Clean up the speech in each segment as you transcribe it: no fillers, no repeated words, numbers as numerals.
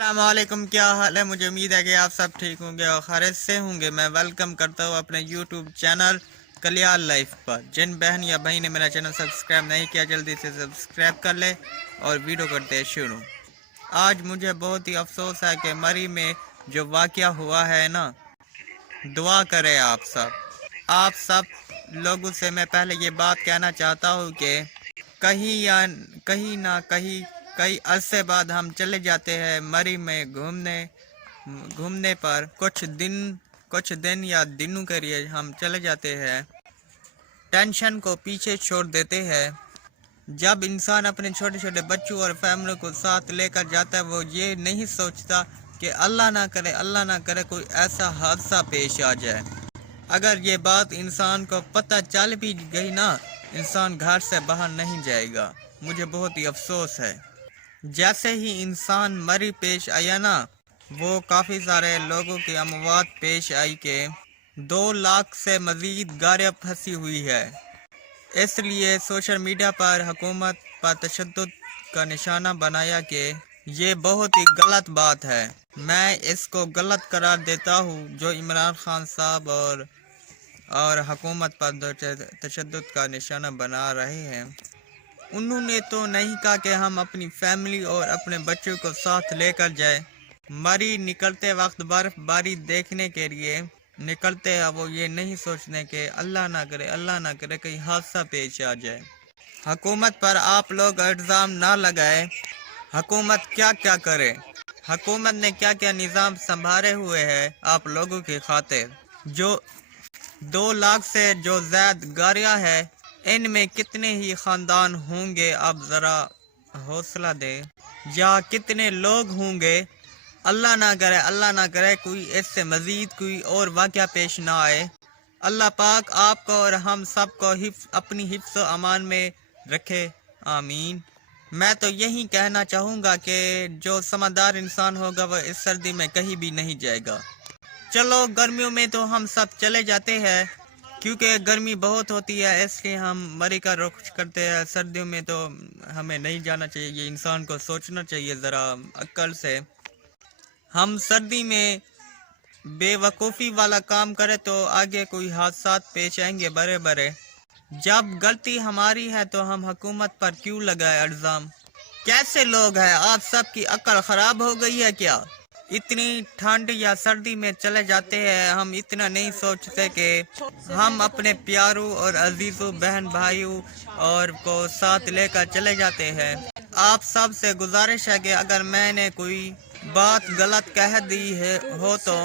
अस्सलामुअलैकुम, क्या हाल है। मुझे उम्मीद है कि आप सब ठीक होंगे और खैरियत से होंगे। मैं वेलकम करता हूँ अपने यूट्यूब चैनल कलियाल लाइफ पर। जिन बहन या भाई ने मेरा चैनल सब्सक्राइब नहीं किया, जल्दी से सब्सक्राइब कर ले और वीडियो करते हैं शुरू। आज मुझे बहुत ही अफसोस है कि मरी में जो वाक़या हुआ है ना, दुआ करें आप सब लोगों से मैं पहले ये बात कहना चाहता हूँ कि कहीं ना कहीं कई अरसे बाद हम चले जाते हैं मरी में घूमने घूमने पर कुछ दिन या दिनों के लिए हम चले जाते हैं, टेंशन को पीछे छोड़ देते हैं। जब इंसान अपने छोटे छोटे बच्चों और फैमिली को साथ लेकर जाता है, वो ये नहीं सोचता कि अल्लाह ना करे कोई ऐसा हादसा पेश आ जाए। अगर ये बात इंसान को पता चल भी गई ना, इंसान घर से बाहर नहीं जाएगा। मुझे बहुत ही अफसोस है। जैसे ही इंसान मरी पेश आया ना, वो काफ़ी सारे लोगों की अमवात पेश आई कि 2 लाख से मज़ीद गाड़ियाँ फंसी हुई है। इसलिए सोशल मीडिया पर हुकूमत पर तशद्दुद का निशाना बनाया कि ये बहुत ही गलत बात है। मैं इसको गलत करार देता हूँ जो इमरान खान साहब और हुकूमत पर तशद्दुद का निशाना बना रहे हैं। उन्होंने तो नहीं कहा कि हम अपनी फैमिली और अपने बच्चों को साथ लेकर जाए। मरी निकलते वक्त बर्फबारी देखने के लिए निकलते हैं, वो ये नहीं सोचने के अल्लाह ना करे कहीं हादसा पेश आ जाए। हुकूमत पर आप लोग इल्ज़ाम ना लगाए। हुकूमत क्या क्या करे, हुकूमत ने क्या क्या निज़ाम संभाले हुए हैं आप लोगों की खातिर। जो 2 लाख से जो ज़्यादा गाड़ियाँ है, इनमें कितने ही ख़ानदान होंगे, आप ज़रा हौसला दें। या कितने लोग होंगे। अल्लाह ना करे कोई इससे मज़ीद कोई और वाक़या पेश ना आए। अल्लाह पाक आपको और हम सब को अपनी हिफ्ज़ व अमान में रखे, आमीन। मैं तो यही कहना चाहूँगा कि जो समझदार इंसान होगा वह इस सर्दी में कहीं भी नहीं जाएगा। चलो, गर्मियों में तो हम सब चले जाते हैं क्योंकि गर्मी बहुत होती है, इसलिए हम मरी का रुख करते हैं। सर्दियों में तो हमें नहीं जाना चाहिए। ये इंसान को सोचना चाहिए ज़रा अक्ल से। हम सर्दी में बेवकूफ़ी वाला काम करें तो आगे कोई हादसात पेश आएंगे बड़े बड़े। जब गलती हमारी है तो हम हुकूमत पर क्यों लगाए इल्ज़ाम। कैसे लोग हैं, आप सब की अक्ल ख़राब हो गई है क्या। इतनी ठंड या सर्दी में चले जाते हैं, हम इतना नहीं सोचते कि हम अपने प्यारों और अजीज़ों बहन भाइयों और को साथ लेकर चले जाते हैं। आप सब से गुजारिश है कि अगर मैंने कोई बात गलत कह दी है हो तो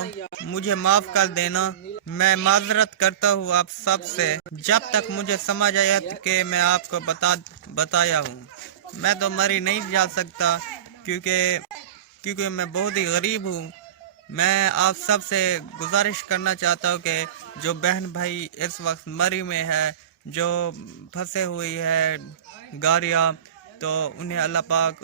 मुझे माफ़ कर देना। मैं माजरत करता हूँ आप सब से। जब तक मुझे समझ आया कि मैं आपको बताया हूँ। मैं तो मरी नहीं जा सकता क्योंकि मैं बहुत ही गरीब हूँ। मैं आप सब से गुजारिश करना चाहता हूँ कि जो बहन भाई इस वक्त मरी में है, जो फंसे हुई है गाड़ियाँ, तो उन्हें अल्लाह पाक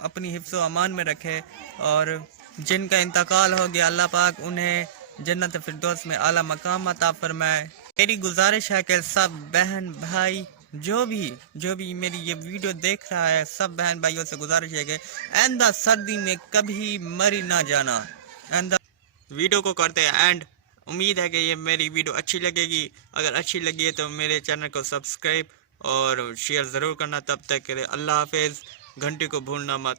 अपनी हिफ्ज़ व अमान में रखे। और जिनका इंतकाल हो गया, अल्लाह पाक उन्हें जन्नत फिरदौस में आला मकाम अता फरमाए। मेरी गुजारिश है कि सब बहन भाई जो भी मेरी ये वीडियो देख रहा है, सब बहन भाइयों से गुजारिश है कि आइंदा सर्दी में कभी मरी ना जाना। आइंदा वीडियो को करते हैं एंड। उम्मीद है कि ये मेरी वीडियो अच्छी लगेगी। अगर अच्छी लगी है तो मेरे चैनल को सब्सक्राइब और शेयर ज़रूर करना। तब तक के लिए अल्लाह हाफिज़। घंटी को भूलना मत।